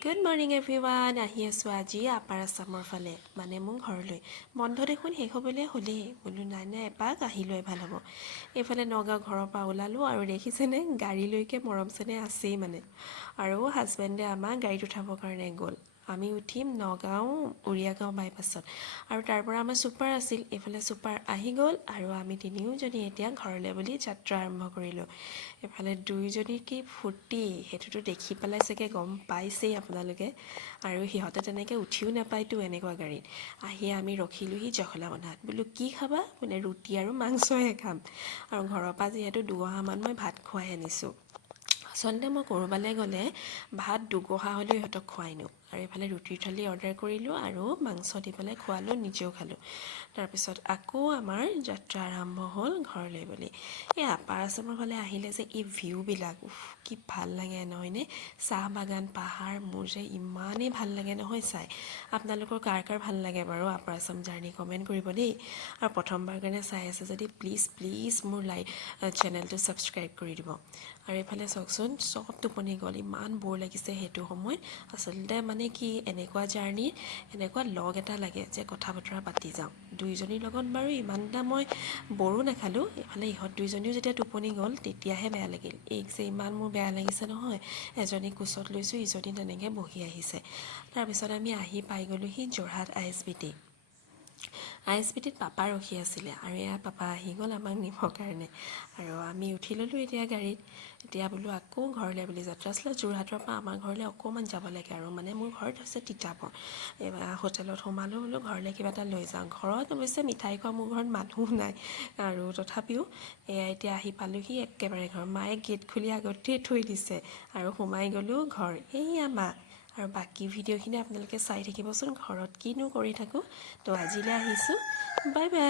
Good morning everyone. আহি আছোঁ আজি আপাৰ আছামৰ ফালে মানে মোৰ ঘৰলৈ বন্ধ দেখোন শেষ হ'বলৈ হ'লেই বোলো নাই এপাক আহিলৈ ভাল হ'ব এইফালে নগাঁও ঘৰৰ পৰা ওলালোঁ আৰু দেখিছেনে গাড়ীলৈকে মৰম চেনেহ আছেই মানে আৰু হাজবেণ্ডে আমাক গাড়ীত উঠাবৰ কাৰণে গ'ল আমি উঠিম নগাঁও উৰিয়াগাঁও বাইপাছত আৰু তাৰ পৰা আমাৰ ছুপাৰ আছিল এইফালে ছুপাৰ আহি গ'ল আৰু আমি তিনিওজনী এতিয়া ঘৰলৈ বুলি যাত্ৰা আৰম্ভ কৰিলোঁ এইফালে দুয়োজনীৰ কি ফূৰ্তি সেইটোতো দেখি পেলাই চাগে গম পাইছেই আপোনালোকে আৰু সিহঁতে তেনেকৈ উঠিও নাপায়তো এনেকুৱা গাড়ীত আহি আমি ৰখিলোঁহি জখলাবন্ধাত বোলো কি খাবা বোলে ৰুটি আৰু মাংসহে খাম আৰু ঘৰৰ পৰা যিহেতু দুগহামান মই ভাত খুৱাই আনিছোঁ আচলতে মই ক'ৰবালৈ গ'লে ভাত দুগহা হ'লেও ইহঁতক খুৱাই নিওঁ আৰু এইফালে ৰুটিৰ থালি অৰ্ডাৰ কৰিলোঁ আৰু মাংস দি পেলাই খোৱালোঁ নিজেও খালোঁ তাৰপিছত আকৌ আমাৰ যাত্ৰা আৰম্ভ হ'ল ঘৰলৈ বুলি এই আপাৰ আছামৰ ফালে আহিলে যে এই ভিউবিলাক কি ভাল লাগে নহয়নে চাহ বাগান পাহাৰ মোৰ যে ইমানেই ভাল লাগে নহয় চাই আপোনালোকৰ কাৰ কাৰ ভাল লাগে বাৰু আপাৰ আছাম জাৰ্ণি কমেণ্ট কৰিব দেই আৰু প্ৰথমবাৰ কাৰণে চাই আছে যদি প্লিজ মোৰ চেনেলটো ছাবস্ক্ৰাইব কৰি দিব আৰু এইফালে চাওকচোন চব টোপনি গ'ল ইমান বৰ লাগিছে সেইটো সময়ত আচলতে মানে কি এনেকুৱা জাৰ্ণিত এনেকুৱা লগ এটা লাগে যে কথা বতৰা পাতি যাওঁ দুইজনীৰ লগত বাৰু ইমান এটা মই বৰো নাখালোঁ এইফালে ইহঁত দুইজনীও যেতিয়া টোপনি গ'ল তেতিয়াহে বেয়া লাগিল এই যে ইমান মোৰ বেয়া লাগিছে নহয় এজনী কোচত লৈছোঁ ইজনী তেনেকৈ বহি আহিছে তাৰপিছত আমি আহি পাই গ'লোঁহি যোৰহাট আই এছ বি টিত পাপা ৰখি আছিলে আৰু এয়া পাপা আহি গ'ল আমাক নিবৰ কাৰণে আৰু আমি উঠি ল'লোঁ এতিয়া গাড়ীত এতিয়া বোলো আকৌ ঘৰলৈ বুলি যাত্ৰা আছিলে যোৰহাটৰ পৰা আমাৰ ঘৰলৈ অকণমান যাব লাগে আৰু মানে মোৰ ঘৰত হৈছে তিতাবৰ এইবাৰ হোটেলত সোমালোঁ বোলো ঘৰলৈ কিবা এটা লৈ যাওঁ ঘৰত অৱশ্যে মিঠাই খোৱা মোৰ ঘৰত মানুহ নাই আৰু তথাপিও এয়া এতিয়া আহি পালোঁহি একেবাৰে ঘৰ মায়ে গেট খুলি আগতেই থৈ দিছে আৰু সোমাই গ'লোঁ ঘৰ এইয়া মা আৰু বাকী ভিডিঅ'খিনি আপোনালোকে চাই থাকিবচোন ঘৰত কিনো কৰি থাকোঁ তো আজিলৈ আহিছোঁ বাই বাই